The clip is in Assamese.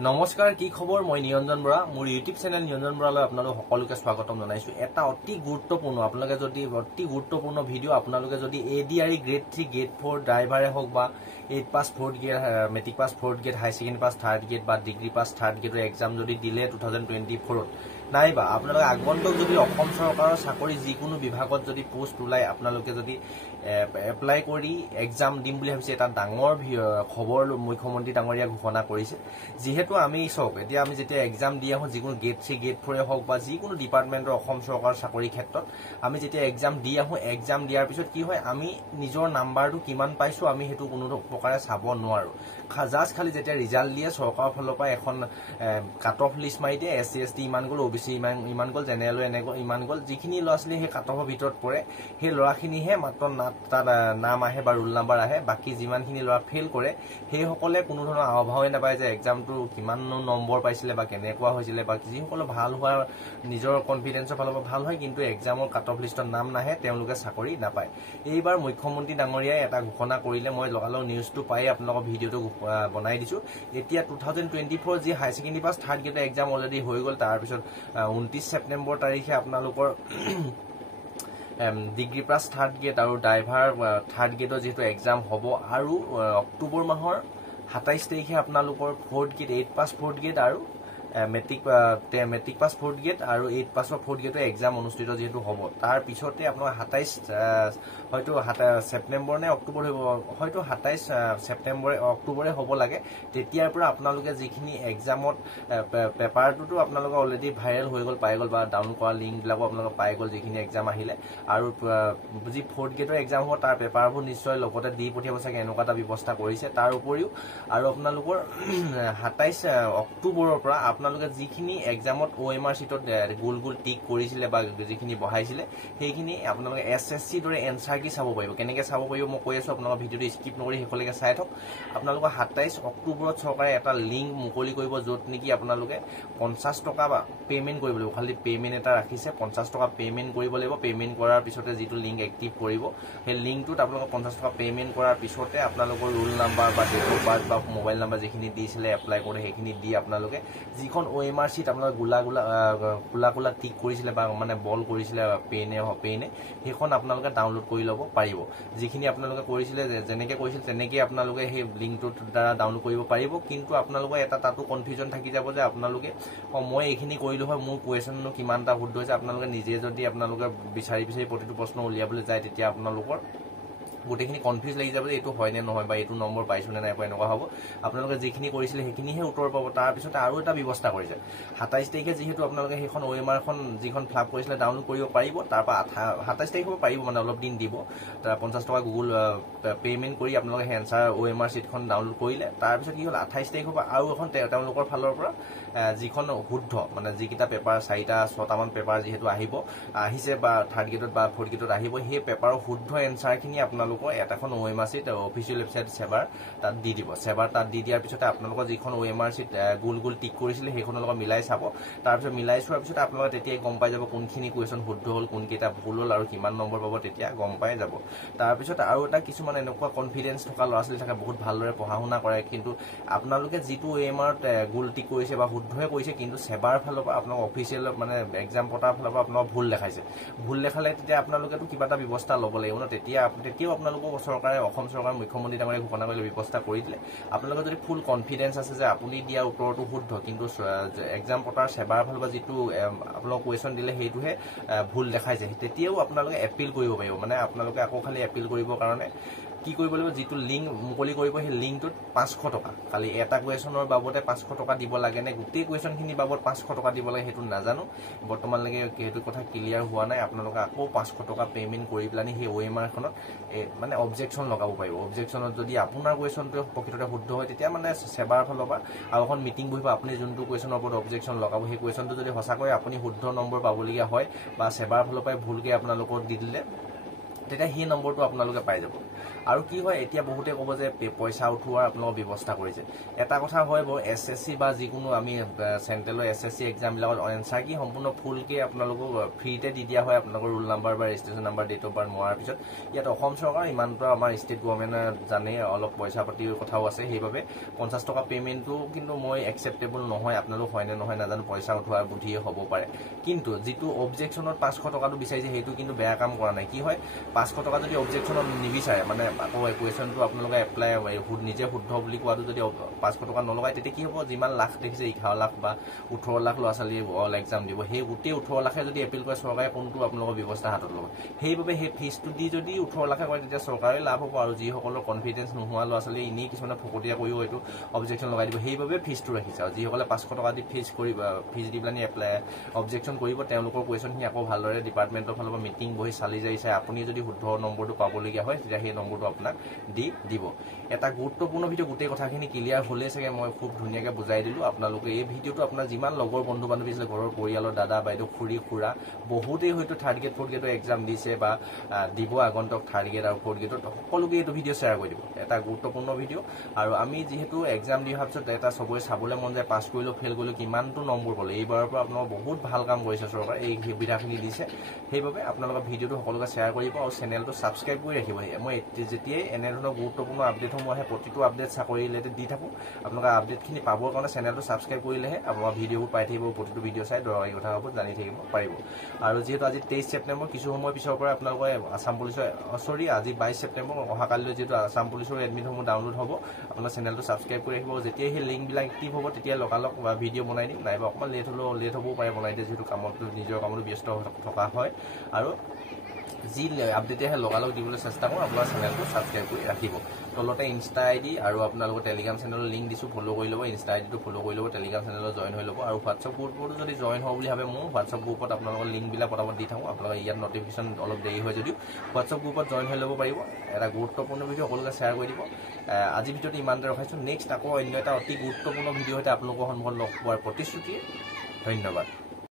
নমস্কাৰ কি খবৰ মই নিৰঞ্জন বৰা মোৰ ইউটিউব চেনেল নিৰঞ্জন বৰালৈ আপোনালোক সকলোকে স্বাগতম জনাইছো এটা অতি গুৰুত্বপূৰ্ণ আপোনালোকে যদি অতি গুৰুত্বপূৰ্ণ ভিডিও আপোনালোকে যদি এডিআৰই গ্ৰেড 3 গ্ৰেড 4 ড্ৰাইভাৰে হওক বা 8 pass 4th grade matric pass 4th grade high secondary pass 3rd grade বা ডিগ্ৰী পাস 3rd গ্ৰেডৰ এক্সাম যদি দিলে 2024 নাইবা আপোনালোকে আগন্তুক যদি অসম চৰকাৰৰ চাকৰি যিকোনো বিভাগত যদি পোষ্ট ওলাই আপোনালোকে যদি এপ্লাই কৰি এক্সাম দিম বুলি ভাবিছে এটা ডাঙৰ খবৰ মুখ্যমন্ত্ৰী ডাঙৰীয়া ঘোষণা কৰিছে যেহেতু আমি চক এতিয়া আমি যেতিয়া এক্সাম দি আহো যিকোনো গ্ৰেড 3 গ্ৰেড 4 হওক বা যিকোনো ডিপাৰ্টমেন্টৰ অসম চৰকাৰৰ চাকৰি ক্ষেত্ৰত আমি যেতিয়া এক্সাম দি আহো এক্সাম দিয়াৰ পিছত কি হয় আমি নিজৰ নাম্বাৰটো কিমান পাইছো আমি হেতু কোনো প্ৰকাৰে চাব নোৱাৰো জাস্ট খালি যেতিয়া ৰিজাল্ট দিয়ে চৰকাৰৰ ফালৰ পৰা এখন কাট অফ লিষ্ট মাৰি দিয়ে এসসি এসটি ইমান গল ওবিসি ইমান গল জেনেৰেল ইমান গল যিখিনি ল'ৰাছলি হে কাট অফৰ ভিতৰত পৰে হে ল'ৰাখিনিহে মাত্ৰ তাত নাম আহে বা ৰোল নাম্বাৰ আহে বাকি যিমানখিনি ল'ৰা ফেল কৰে সেই সকলে কোনো ধৰণৰ আভাৱে নাপায় যে এক্সামটো কিমান নম্বৰ পাইছিলে বা কেনেকুৱা হৈছিলে বা যিসকল ভাল হোৱা নিজৰ কনফিডেন্সৰ ফালৰ পৰা ভাল হয় কিন্তু এক্সামৰ কাট অফ লিষ্টৰ নাম নাহে তেওঁলোকে চাকৰি নাপায় এইবাৰ মুখ্যমন্ত্ৰী ডাঙৰীয়াই এটা ঘোষণা কৰিলে মই লগালগ নিউজটো পাই আপোনালোকৰ ভিডিওটো বনাই দিছো এতিয়া 2024 যি high secondary pass 3rd grade exam already হৈ গল তাৰ পিছত 29 সেপ্টেম্বৰ তাৰিখে আপোনালোকৰ ডিগ্ৰী পাস 3rd গ্ৰেড আৰু ড্ৰাইভাৰ 3rd গ্ৰেডৰ যেটো এক্সাম হ'ব আৰু অক্টোবৰ মাহৰ 27 তাৰিখে আপোনালোকৰ 4th grade 8 pass 4th grade আৰু মেট্ৰিক পাস 4th গ্ৰেড আৰু 8 পাস 4th গ্ৰেডৰ এক্সাম অনুষ্ঠিত যেটো হ'ব তাৰ পিছতে আপোনাৰ 27 হয়তো সেপ্টেম্বৰ নে অক্টোবৰ হ'ব হয়তো 27 সেপ্টেম্বৰ অক্টোবৰে হ'ব লাগে তেতিয়াৰ পৰা আপোনালোকে যিখিনি এক্সামত পেপাৰটো আপোনালোকে অলৰেডি ভাইৰেল হৈ গল পাই গল বা ডাউনলোড কৰা লিংক বিলাকো আপোনালোকে পাই গল যিখিনি এক্সাম আহিলে আৰু যি 4th গ্ৰেডৰ এক্সাম হ'ব তাৰ পেপাৰবোৰ নিশ্চয় লগতে দি পঠিয়াব চাগে এনেকুৱা এটা ব্যৱস্থা কৰিছে তাৰ উপৰিও আৰু আপোনালোকৰ 27 অক্টোবৰৰ পৰা আপোনালোকে যিখিনি এক্সামত ওএমআৰ সিটত গোল গোল টিক কৰিছিলে বা যিখিনি বহাইছিলে সেইখিনি আপোনালোকে এসএসসি দৰে এনসাৰ কি চাব পাৰিব কেনেকৈ চাব পাৰিব মই কৈ আছো আপোনালোকৰ ভিডিওটো স্কিপ নকৰি হেকলৈকে চাই থক আপোনালোকৰ 27 অক্টোবৰত চৰকাৰে এটা লিংক মুকলি কৰিব যত নেকি আপোনালোকে 50 টকা বা পেমেন্ট কৰিব লাগিব খালি পেমেন্ট এটা ৰাখিছে 50 টকা পেমেন্ট কৰিব লাগিব পেমেন্ট কৰাৰ পিছতে যিটো লিংক এক্টিভ কৰিব সেই লিংকটোত আপোনালোকে 50 টকা পেমেন্ট কৰাৰ পিছতে আপোনালোকৰ ৰোল নাম্বাৰ বা ডেট অফ বাৰ্থ বা মোবাইল নাম্বাৰ যিখিনি দিছিলে এপ্লাই কৰে সেইখিনি দি আপোনালোকে যিখন ওএমআৰ সিট আপোনালোকে গুলা টিক কৰিছিলে বা মানে বল কৰিছিলে পেনে সেইখন আপোনালোকে ডাউনলোড কৰি ল'ব পাৰিব যিখিনি আপোনালোকে কৰিছিলে যেনেকৈ কৰিছিল তেনেকৈ আপোনালোকে সেই লিংকটোৰ দ্বাৰা ডাউনলোড কৰিব পাৰিব কিন্তু আপোনালোকে এটা তাতো কনফিউজন থাকি যাব যে আপোনালোকে মই এইখিনি কৰিলো হয় মোৰ কোৱেশ্যননো কিমানটা শুদ্ধ হৈছে আপোনালোকে নিজে যদি আপোনালোকে বিচাৰি প্ৰতিটো প্ৰশ্ন উলিয়াবলৈ যায় তেতিয়া আপোনালোকৰ গোটেইখিনি কনফিউজ লাগি যাব যে এইটো হয় নে নহয় বা এইটো নম্বৰ পাইছো নে নাই এনেকুৱা হ'ব আপোনালোকে যিখিনি কৰিছিলে সেইখিনিহে উত্তৰ পাব তাৰ পিছত আৰু এটা ব্যৱস্থা কৰিছে 27 তাৰিখে যেহেতু আপোনালোকে সেইখন ওএমআৰ খন যিখন ফ্লাপ কৰিছিলে ডাউনলোড কৰিব পাৰিব তাৰ পৰা 27 তাৰিখৰ পাৰিব মানে অলপ দিন দিব তাৰ 50 টকা গুগল পেমেন্ট কৰি আপোনালোকে এনসাৰ ওএমআৰ সিটখন ডাউনলোড কৰিলে তাৰ পিছত কি হ'ল 28 তাৰিখৰ পৰা আৰু এখন তেওঁলোকৰ ফালৰ পৰা যিখন শুদ্ধ মানে যিকিটা পেপাৰ 4টা 6টা মান পেপাৰ যেহেতু আহিছে বা 3rd গ্ৰেডত বা 4th গ্ৰেডত আহিব সেই পেপাৰৰ শুদ্ধ এনসাৰখিনি আপোনালোকৰ এটাখন ওএমআৰ সিট অফিচিয়েল ওয়েবসাইট সেবাৰ তাত দি দিব সেবাৰ তাত দি দিয়াৰ পিছতে আপোনালোকৰ যিখন ওএমআৰ সিট গোল টিক কৰিছিলে সেইখনৰ লগত মিলাই চাব তাৰ পিছত মিলাই চোৱাৰ পিছত আপোনালোকে তেতিয়া গম পাই যাব কোনখিনি কোৱেশ্যন শুদ্ধ হ'ল কোনকেইটা ভুল হ'ল আৰু কিমান নম্বৰ পাব তেতিয়া গম পাই যাব তাৰ পিছত আৰু এটা কিছুমান এনেকুৱা কনফিডেন্স থকা ল'ৰাছলি থাকে বহুত ভালদৰে পঢ়া শুনা কৰে কিন্তু আপোনালোকে যিটো ওএমআৰ গোল টিক কৰিছে বা শুদ্ধহে কৰিছে কিন্তু সেবাৰ ফালৰ পৰা আপোনালোক অফিচিয়েল মানে এক্সাম পটাৰ ফালৰ পৰা আপোনালোক ভুল দেখালে তেতিয়া আপোনালোকেতো কিবা এটা ব্যৱস্থা ল'ব লাগিব ন তেতিয়াও আপোনালোকৰ চৰকাৰে অসম চৰকাৰৰ মুখ্যমন্ত্ৰী ডাঙৰীয়াই ঘোষণা কৰিলে ব্যৱস্থা কৰি দিলে আপোনালোকৰ যদি ফুল কনফিডেন্স আছে যে আপুনি দিয়া উত্তৰটো শুদ্ধ কিন্তু এক্সাম পটাৰ সেবাৰ ফালৰ পৰা যিটো আপোনালোক কোৱেশ্যন দিলে সেইটোহে ভুল দেখাইছে তেতিয়াও আপোনালোকে এপিল কৰিব পাৰিব মানে আপোনালোকে আকৌ খালি এপিল কৰিবৰ কাৰণে কি কৰিব লাগিব যেটো লিংক মুকলি কৰিব সেই লিংকটোত 500 টকা খালি এটা কোৱেশ্যনৰ বাবদে 500 টকা দিব লাগে নে গোটেই কোৱেশ্যনখিনি বাবদ 500 টকা দিব লাগে হেতু নাজানো বৰ্তমানলৈকে হেতু কথা ক্লিয়াৰ হোৱা নাই আপোনালোকে আকৌ 500 টকা পেমেন্ট কৰি প্লানি সেই ওএমআৰ খনত মানে অবজেকশন লগাব পাৰিব অবজেকশনত যদি আপোনাৰ কোৱেশ্যনটো প্ৰকৃততে শুদ্ধ হয় তেতিয়া মানে সেবাৰ ফালৰ পৰা আৰু এখন মিটিং বহিব আপুনি যোনটো কোৱেশ্যনৰ ওপৰত অবজেকশন লগাব সেই কোৱেশ্যনটো যদি সঁচাকৈ আপুনি শুদ্ধ নম্বৰ পাবলগীয়া হয় বা সেবাৰ ফালৰ পৰা ভুলকে আপোনালোকক দি দিলে তেতিয়া সেই নম্বৰটো আপোনালোকে পাই যাব আৰু কি হয় এতিয়া বহুতে ক'ব যে পইচা উঠোৱাৰ আপোনালোকৰ ব্যৱস্থা কৰিছে এটা কথা হয় বাৰু SSC বা যিকোনো আমি চেণ্ট্ৰেলৰ SSC এক্সামবিলাকত এনচাৰ কি সম্পূৰ্ণ ফুলকে আপোনালোকক ফ্ৰীতে দি দিয়া হয় আপোনালোকৰ ৰোল নাম্বাৰ বা registration number date of birth মৰাৰ পিছত ইয়াত অসম চৰকাৰ ইমানটো আমাৰ ষ্টেট গভৰ্ণমেণ্টে জানে অলপ পইচা পাতিৰ কথাও আছে সেইবাবে 50 টকা পে'মেণ্টটো কিন্তু মই একচেপ্টেবল নহয় আপোনালোক হয়নে নহয় নাজানো পইচা উঠোৱাৰ বুদ্ধিয়ে হ'ব পাৰে কিন্তু যিটো অবজেকশ্যনত 500 টকাটো বিচাৰিছে সেইটো কিন্তু বেয়া কাম কৰা নাই কি হয় 500 টকা যদি অবজেকশ্যনত নিবিচাৰে মানে আকৌ কুৱেশ্যনটো আপোনালোকে এপ্লাই নিজে শুদ্ধ বুলি কোৱাটো যদি 500 টকা নলগায় তেতিয়া কি হ'ব যিমান লাখ দেখিছে 11 লাখ বা 18 লাখ ল'ৰা ছোৱালীয়ে অল এক্সাম দিব সেই গোটেই 18 লাখে যদি এপিল কৰে চৰকাৰে কোনটো আপোনালোকৰ ব্যৱস্থা হাতত ল'ব সেইবাবে সেই ফিজটো দি যদি 18 লাখে কৰে তেতিয়া চৰকাৰে লাভ হ'ব আৰু যিসকলৰ কনফিডেঞ্চ নোহোৱা ল'ৰা ছোৱালী এনেই কিছুমানে ফকতীয়া কৰিও হয়তো অবজেকশ্যন লগাই দিব সেইবাবে ফিজটো ৰাখিছে আৰু যিসকলে 500 টকা দি ফিজ দি পেলাই এপ্লাই অবজেকশ্যন কৰিব তেওঁলোকৰ কুৱেশ্যনখিনি আকৌ ভালদৰে ডিপাৰ্টমেণ্টৰ ফালৰ পৰা মিটিং বহি চালি যাই চাই আপুনি যদি শুদ্ধ নম্বৰটো পাবলগীয়া হয় তেতিয়া সেই নম্বৰটো আপোনাক দি দিব এটা গুৰুত্বপূৰ্ণ ভিডিঅ' গোটেই কথাখিনি ক্লিয়াৰ হ'লেই চাগে মই খুব ধুনীয়াকৈ বুজাই দিলোঁ আপোনালোকে এই ভিডিঅ'টো আপোনাৰ যিমান লগৰ বন্ধু বান্ধৱী আছিলে ঘৰৰ পৰিয়ালৰ দাদা বাইদেউ খুৰী খুৰা বহুতেই হয়তো 3rd গ্ৰেড 4th গ্ৰেডৰ এক্সাম দিছে বা দিব আগন্তুক 3rd গ্ৰেড আৰু 4th গ্ৰেডত সকলোকে এইটো ভিডিঅ' শ্বেয়াৰ কৰি দিব এটা গুৰুত্বপূৰ্ণ ভিডিঅ' আৰু আমি যিহেতু এক্সাম দি অহাৰ পিছত এটা চবৰে চাবলৈ মন যায় পাছ কৰিলোঁ ফেইল কৰিলোঁ কিমানটো নম্বৰ পালে এইবাৰৰ পৰা আপোনালোকে বহুত ভাল কাম কৰিছে চৰকাৰে এই সুবিধাখিনি দিছে সেইবাবে আপোনালোকৰ ভিডিঅ'টো সকলোকে শ্বেয়াৰ কৰিব আৰু চেনেলটো ছাবস্ক্ৰাইব কৰি ৰাখিব মই যেতিয়াই এনেধৰণৰ গুৰুত্বপূৰ্ণ আপডেটসমূহ আহে প্ৰতিটো আপডেট চাকৰি ৰিলেটেড দি থাকোঁ আপোনালোকে আপডেটখিনি পাবৰ কাৰণে চেনেলটো ছাবস্ক্ৰাইব কৰিলেহে আপোনাৰ ভিডিঅ'বোৰ পাই থাকিব প্ৰতিটো ভিডিঅ' চাই দৰকাৰী কথা হ'ব জানি থাকিব পাৰিব আৰু যিহেতু আজি 23 ছেপ্টেম্বৰ কিছু সময় পিছৰ পৰা আপোনালোকে আছাম পুলিচৰ আজি 22 ছেপ্টেম্বৰ অহাকালিলৈ যিহেতু আছাম পুলিচৰ এডমিটসমূহ ডাউনলোড হ'ব আপোনাৰ চেনেলটো ছাবস্ক্ৰাইব কৰি ৰাখিব যেতিয়াই সেই লিংকবিলাক এক্টিভ হ'ব তেতিয়া লগালগ ভিডিঅ' বনাই দিম নাইবা অকণমান লেট হ'বও পাৰে বনাই দিয়ে যিহেতু নিজৰ কামতো ব্যস্ত থকা হয় আৰু যি আপডেটে আহে লগালগ দিবলৈ চেষ্টা কৰোঁ আপোনাৰ চেনেলটো ছাবস্ক্ৰাইব কৰি ৰাখিব তলতে ইনষ্টা ID আৰু আপোনালোকৰ টেলিগ্ৰাম চেনেলৰ লিংক দিছোঁ ফ'ল' কৰি ল'ব ইনষ্টা IDটো ফ'ল' কৰি ল'ব টেলিগ্ৰাম চেনেলত জইন হৈ ল'ব আৰু হোৱাটছআপ গ্ৰুপতো যদি জইন হওঁ বুলি ভাবে মোৰ হোৱাটছআপ গ্ৰুপত আপোনালোকৰ লিংকবিলাক পটাপট দি থাকোঁ আপোনালোকে ইয়াত নটিফিকেশ্যন অলপ দেৰি হয় যদিও হোৱাটছআপ গ্ৰুপত জইন হৈ ল'ব পাৰিব এটা গুৰুত্বপূৰ্ণ ভিডিঅ' সকলোকে শ্বেয়াৰ কৰি দিব আজি ভিডিঅ'টো ইমানতে ৰখাইছোঁ নেক্সট আকৌ অন্য এটা অতি গুৰুত্বপূৰ্ণ ভিডিঅ' সৈতে আপোনালোকৰ সন্মুখত লগ পোৱাৰ প্ৰতিশ্ৰুতি ধন্যবাদ